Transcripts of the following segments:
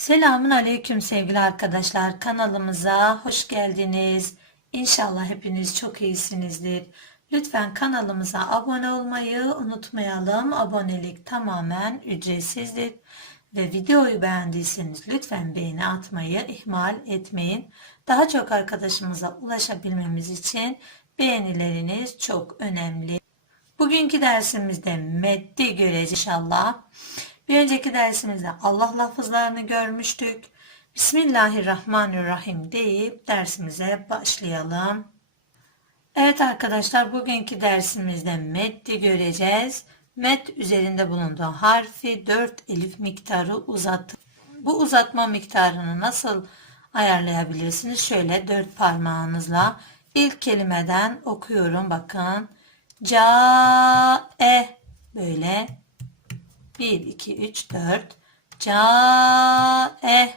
Selamun Aleyküm sevgili arkadaşlar. Kanalımıza hoş geldiniz. İnşallah hepiniz çok iyisinizdir. Lütfen kanalımıza abone olmayı unutmayalım. Abonelik tamamen ücretsizdir. Ve videoyu beğendiyseniz lütfen beğeni atmayı ihmal etmeyin. Daha çok arkadaşımıza ulaşabilmemiz için beğenileriniz çok önemli. Bugünkü dersimizde meddi göreceğiz inşallah. Bir önceki dersimizde Allah lafızlarını görmüştük. Bismillahirrahmanirrahim deyip dersimize başlayalım. Evet arkadaşlar bugünkü dersimizde meddi göreceğiz. Med üzerinde bulunduğu harfi 4 elif miktarı uzat. Bu uzatma miktarını nasıl ayarlayabilirsiniz? Şöyle 4 parmağınızla ilk kelimeden okuyorum bakın. Ca e böyle 1 2 3 4 ca e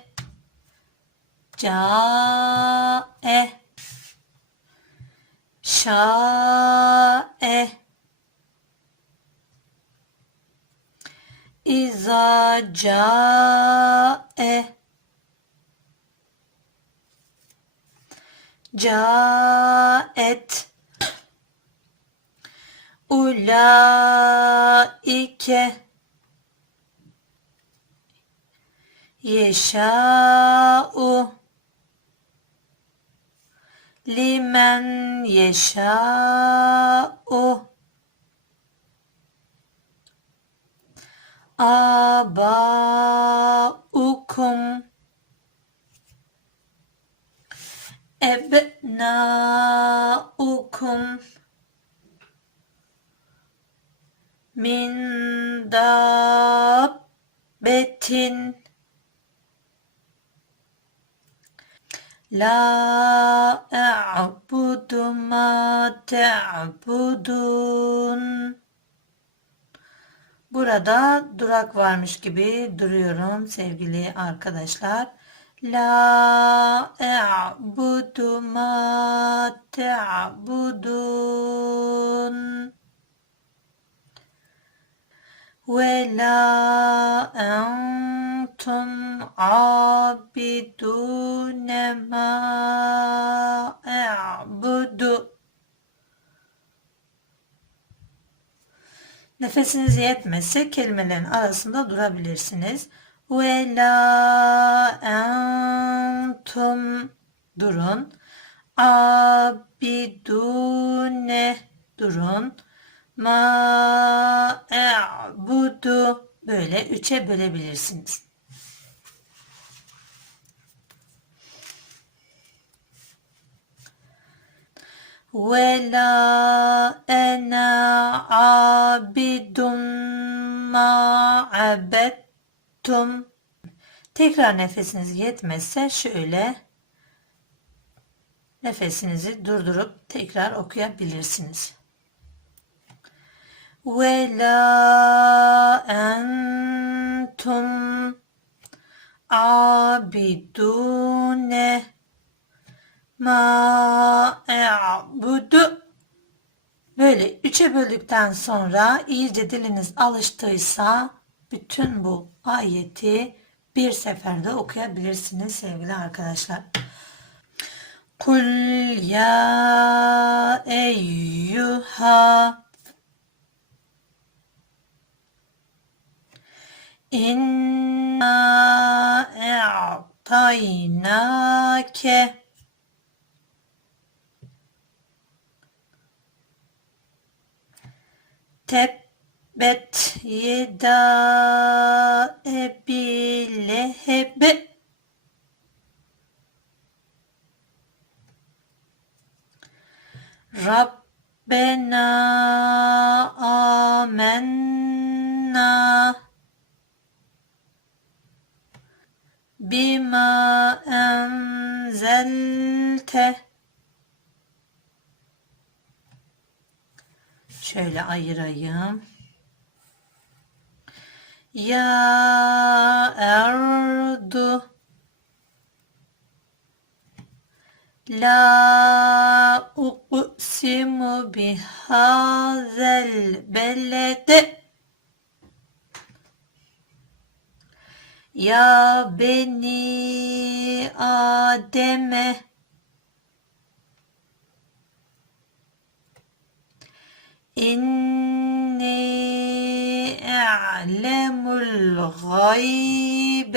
ca e şa e İza cae caet. Ulaike yeşâ'u. Limen yeşâ'u. Abaukum ebnaukum min dabbetin La a'budu ma ta'budun Burada durak varmış gibi duruyorum sevgili arkadaşlar. La a'budu ma ta'budun ve la Nefesiniz yetmezse kelimelerin arasında durabilirsiniz. Ve la entum durun. Abidune durun. Ma e'budu böyle üçe bölebilirsiniz. ولا أنا عابد ما عبدتم Tekrar nefesiniz yetmezse şöyle nefesinizi durdurup tekrar okuyabilirsiniz. Ve la entum abidune ma e'budu Böyle üçe böldükten sonra iyice diliniz alıştıysa bütün bu ayeti bir seferde okuyabilirsiniz sevgili arkadaşlar. Kul ya eyyuha. İnna e'taynake Tebbet yeda ebi leheb Rabbena amenna bima enzelte Şöyle ayırayım. Ya erdu La uqsimu bihazel belede Ya beni Adem'e إني أعلم الغيب.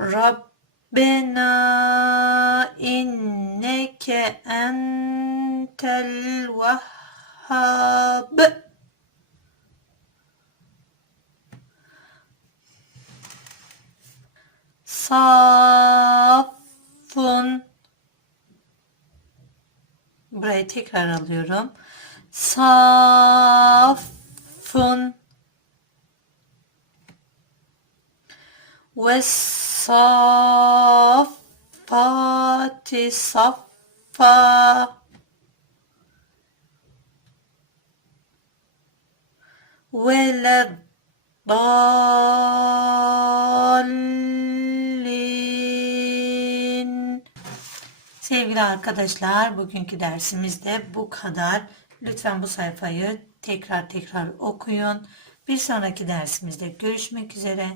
ربنا إنك أنت الوهاب. صاد tekrar alıyorum. Safun ve saffati saffa ve leddallin Sevgili arkadaşlar bugünkü dersimiz de bu kadar. Lütfen bu sayfayı tekrar tekrar okuyun. Bir sonraki dersimizde görüşmek üzere.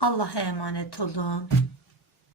Allah'a emanet olun.